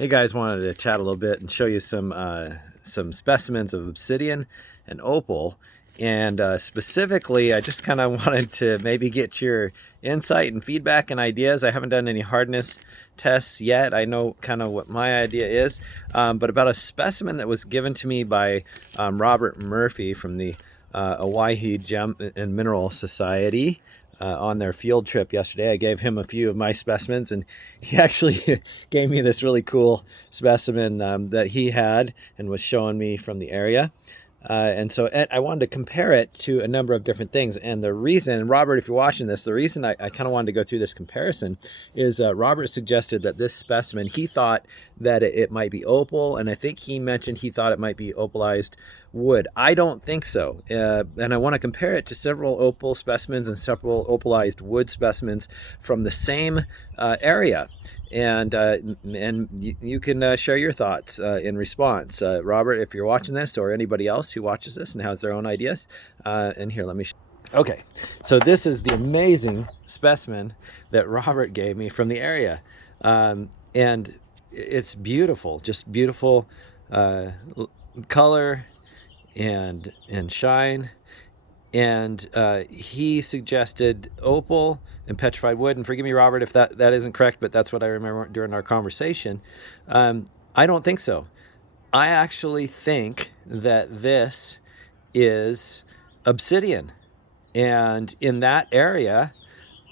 Hey guys, wanted to chat a little bit and show you some specimens of obsidian and opal. And specifically, I just kind of wanted to maybe get your insight and feedback and ideas. I haven't done any hardness tests yet. I know kind of what my idea is, but about a specimen that was given to me by Robert Murphy from the Hawaii Gem and Mineral Society. On their field trip yesterday, I gave him a few of my specimens, and he actually gave me this really cool specimen that he had and was showing me from the area. And so I wanted to compare it to a number of different things. And the reason, Robert, if you're watching this, the reason I kind of wanted to go through this comparison is Robert suggested that this specimen, he thought that it might be opal. And I think he mentioned he thought it might be opalized wood. I don't think so. And I want to compare it to several opal specimens and several opalized wood specimens from the same area. And you can share your thoughts in response. Robert, if you're watching this, or anybody else who watches this and has their own ideas. And here, let me Okay, so this is the amazing specimen that Robert gave me from the area. And it's beautiful, just beautiful color and shine. And he suggested opal and petrified wood. And forgive me, Robert, if that isn't correct, but that's what I remember during our conversation. I don't think so. I actually think that this is obsidian. And in that area,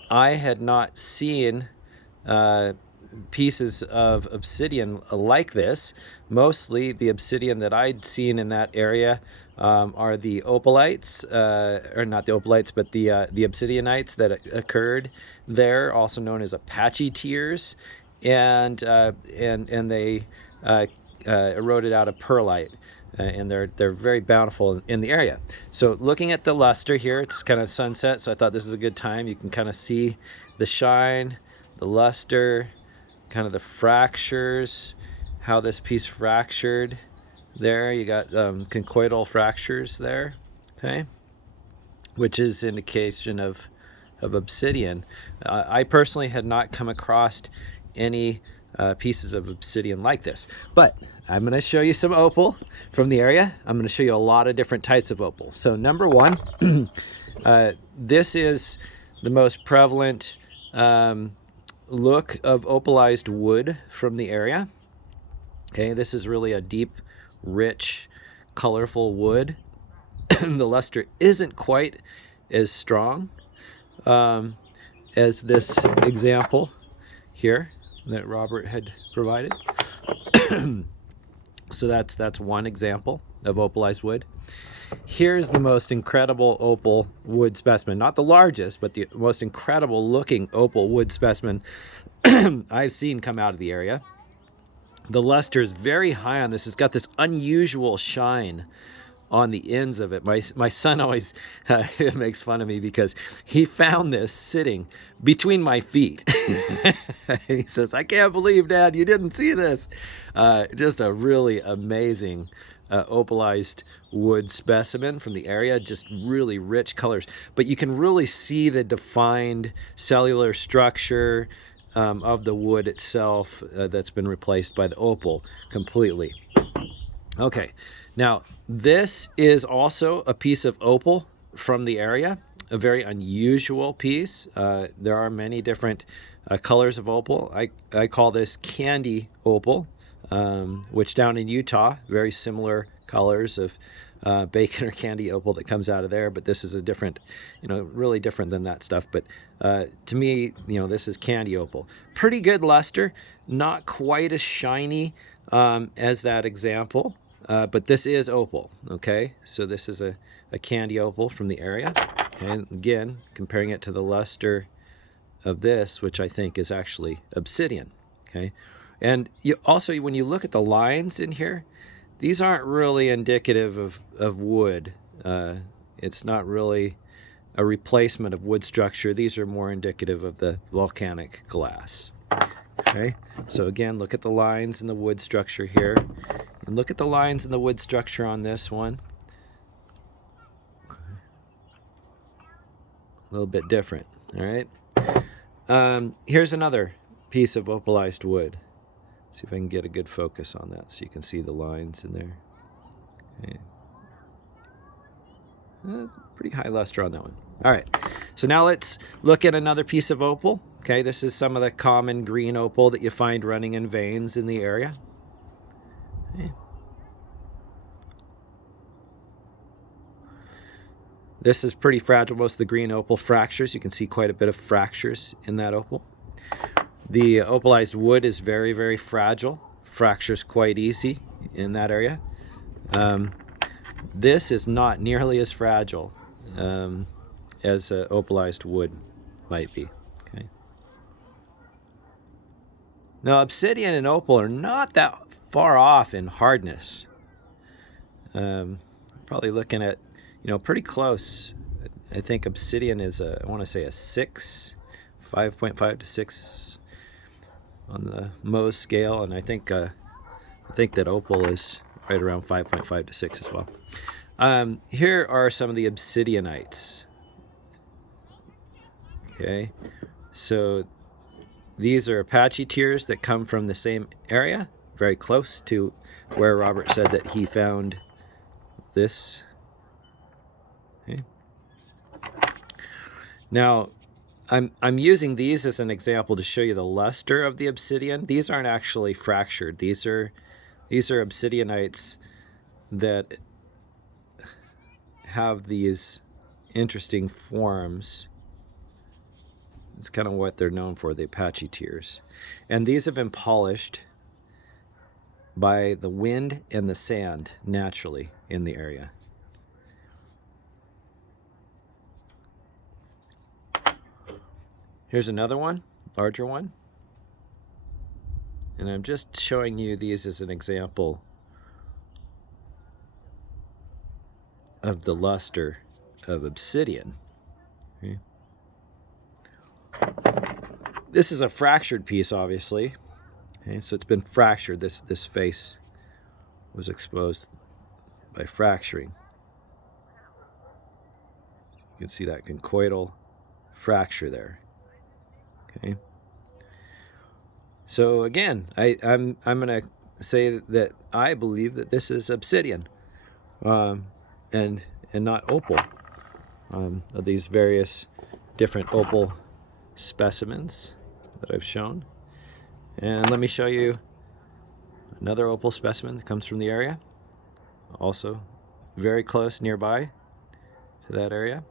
I had not seen pieces of obsidian like this. Mostly the obsidian that I'd seen in that area are the opalites, or not the opalites, but the obsidianites that occurred there, also known as apache tears, and they eroded out of pearlite. And they're very bountiful in the area. So looking at the luster here, it's kind of sunset, so I thought this is a good time. You can kind of see the shine, the luster, kind of the fractures, how this piece fractured there. You got conchoidal fractures there, okay, which is indication of obsidian. I personally had not come across any pieces of obsidian like this, but I'm going to show you some opal from the area. I'm going to show you a lot of different types of opal. So number one, this is the most prevalent look of opalized wood from the area. Okay, this is really a deep, rich, colorful wood. The luster isn't quite as strong as this example here that Robert had provided. So that's one example of opalized wood. Here's the most incredible opal wood specimen, not the largest, but the most incredible looking opal wood specimen I've seen come out of the area. The luster is very high on this. It's got this unusual shine on the ends of it. My son always makes fun of me because he found this sitting between my feet. He says, "I can't believe, Dad, you didn't see this." Just a really amazing opalized wood specimen from the area, just really rich colors. But you can really see the defined cellular structure of the wood itself that's been replaced by the opal completely. Okay, now this is also a piece of opal from the area, a very unusual piece. There are many different colors of opal. I call this candy opal, which down in Utah, very similar colors of bacon or candy opal that comes out of there, but this is a different, really different than that stuff. But to me, this is candy opal. Pretty good luster, not quite as shiny as that example. But this is opal, okay? So this is a candy opal from the area. And again, comparing it to the luster of this, which I think is actually obsidian, okay? And also, when you look at the lines in here, these aren't really indicative of wood. It's not really a replacement of wood structure. These are more indicative of the volcanic glass. Okay, so again, look at the lines in the wood structure here. And look at the lines in the wood structure on this one. A little bit different, all right? Here's another piece of opalized wood. See if I can get a good focus on that so you can see the lines in there. Okay. Pretty high luster on that one. All right, so now let's look at another piece of opal. Okay, this is some of the common green opal that you find running in veins in the area. Okay. This is pretty fragile. Most of the green opal fractures. You can see quite a bit of fractures in that opal. The opalized wood is very, very fragile. Fractures quite easy in that area. This is not nearly as fragile as opalized wood might be. Okay. Now, obsidian and opal are not that far off in hardness. Probably looking at, pretty close. I think obsidian is I want to say a 6, 5.5 to 6 on the Mohs scale, and I think that opal is right around 5.5 to 6 as well. Here are some of the obsidianites. Okay, so these are apache tears that come from the same area, very close to where Robert said that he found this. Okay. Now, I'm using these as an example to show you the luster of the obsidian. These aren't actually fractured. These are obsidianites that have these interesting forms. It's kind of what they're known for, the apache tears. And these have been polished by the wind and the sand naturally in the area. Here's another one, larger one. And I'm just showing you these as an example of the luster of obsidian. Okay. This is a fractured piece, obviously. Okay, so it's been fractured. This face was exposed by fracturing. You can see that conchoidal fracture there. Okay. So again, I'm going to say that I believe that this is obsidian, and not opal. Of these various different opal specimens that I've shown. And let me show you another opal specimen that comes from the area, also very close nearby to that area.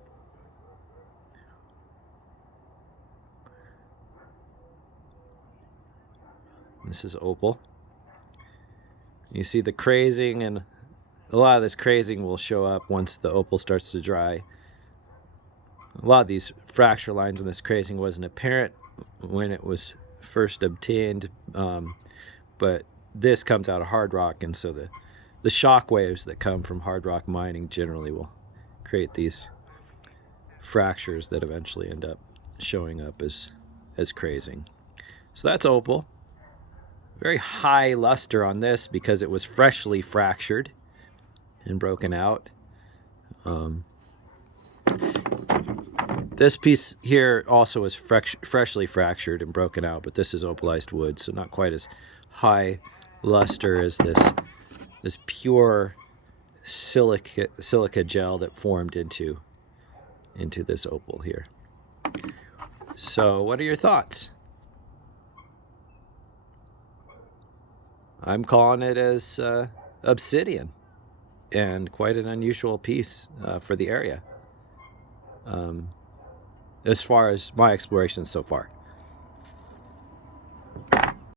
This is opal. You see the crazing, and a lot of this crazing will show up once the opal starts to dry. A lot of these fracture lines in this crazing wasn't apparent when it was first obtained, but this comes out of hard rock, and so the shock waves that come from hard rock mining generally will create these fractures that eventually end up showing up as crazing. So that's opal. Very high luster on this because it was freshly fractured and broken out. This piece here also was freshly fractured and broken out, but this is opalized wood, so not quite as high luster as this pure silica gel that formed into this opal here. So what are your thoughts? I'm calling it as obsidian, and quite an unusual piece for the area, as far as my explorations so far.